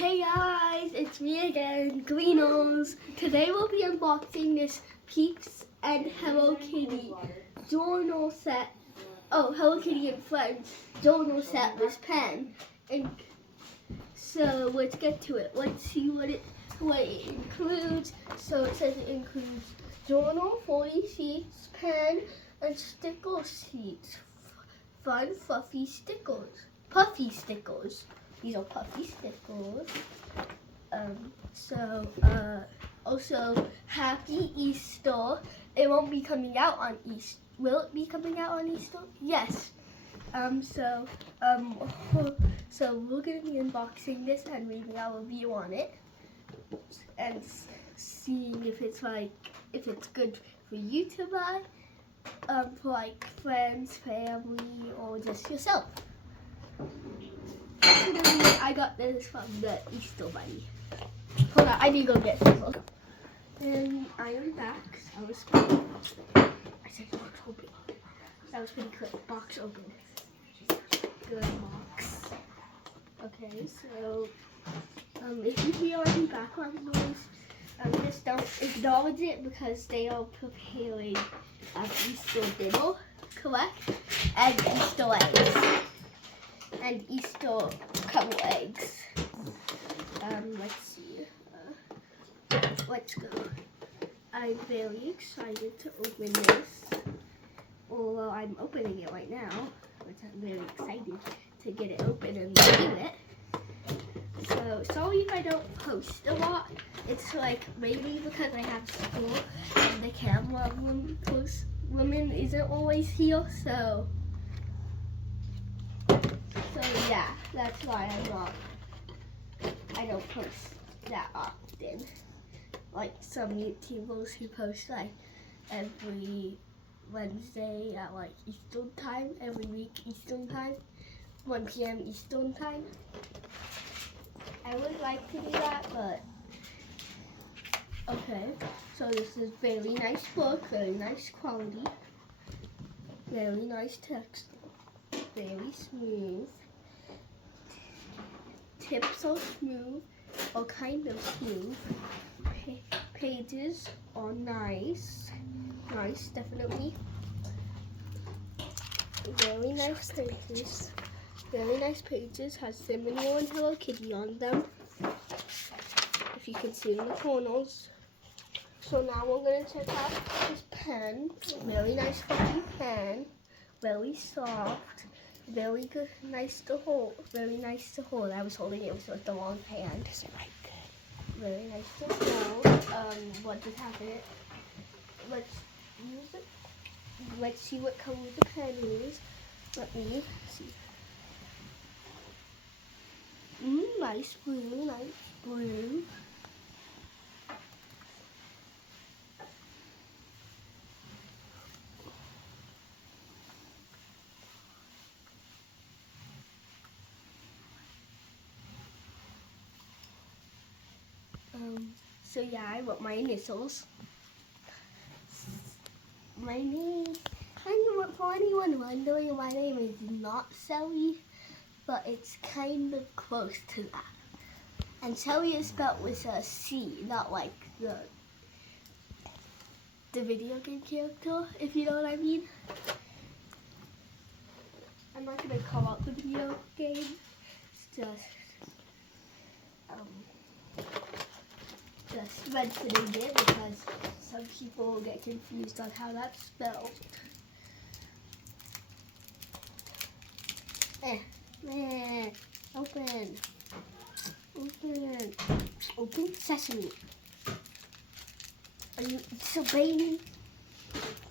Hey guys, it's me again, Greenos. Today we'll be unboxing this Peeps and Hello Kitty journal set. Oh, Hello Kitty and Friends journal set with pen. And so let's get to it. Let's see what it includes. So it says it includes journal, 40 sheets, pen, and sticker sheets. Fun, fluffy stickers. Puffy stickers. These are puffy stickers. Also, Happy Easter. It won't be coming out on Easter. Will it be coming out on Easter? Yes. So we're gonna be unboxing this and reading our review on it and seeing if it's good for you to buy, for like friends, family, or just yourself. I got this from the Easter Bunny. Hold on, I need to go get some. And iron backs. I said box open. That was pretty quick. Box open. Good box. Okay, so if you hear any background noise, just don't acknowledge it because they are preparing Easter dinner, correct? And Easter eggs. And Easter couple eggs. Let's see. Let's go. I'm very excited to open this. Although I'm opening it right now, which I'm very excited to get it open and review it. So sorry if I don't post a lot. It's like maybe because I have school and the camera woman isn't always here, so yeah, that's why I don't post that often. Like some YouTubers who post like every Wednesday at like Eastern time, every week Eastern time, 1 p.m. Eastern time. I would like to do that, but okay. So this is very nice book, very nice quality, very nice text, very smooth. Tips are smooth, or kind of smooth. Pages are nice, definitely. Very nice pages. Very nice pages. Has Seminole and Hello Kitty on them. If you can see in the corners. So now we're gonna check out this pen. Very nice fluffy pen. Very soft. Very good, nice to hold. Very nice to hold. I was holding it with the wrong hand. Is it right good? Very nice to hold. What does have it? Let's use it. Let's see what color the pen is. Let me see. Nice blue, nice blue. So yeah, I wrote my initials. My name, for anyone wondering, my name is not Sally, but it's kind of close to that. And Sally is spelled with a C, not like the video game character, if you know what I mean. I'm not gonna call out the video game. It's just mentioning it because some people get confused on how that's spelled. Open sesame. Are you disobeying?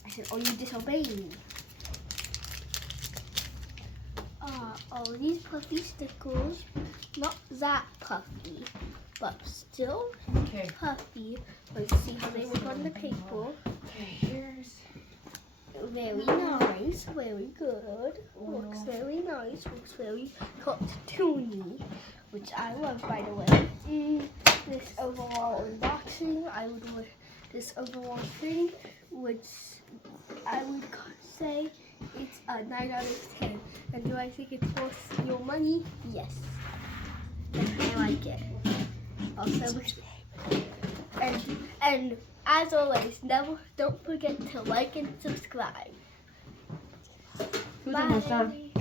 I said, are you disobeying? All these puffy stickers, not that puffy, but still puffy. Let's see how they look on the paper. Okay, here's very nice, very good. Looks very nice, looks very cartoony, which I love, by the way. This overall unboxing, I would this overall thing, which I would say it's a 9 out of 10. And do I think it's worth your money? Yes. I like it. Also, and as always, don't forget to like and subscribe. Who's almost done? Bye.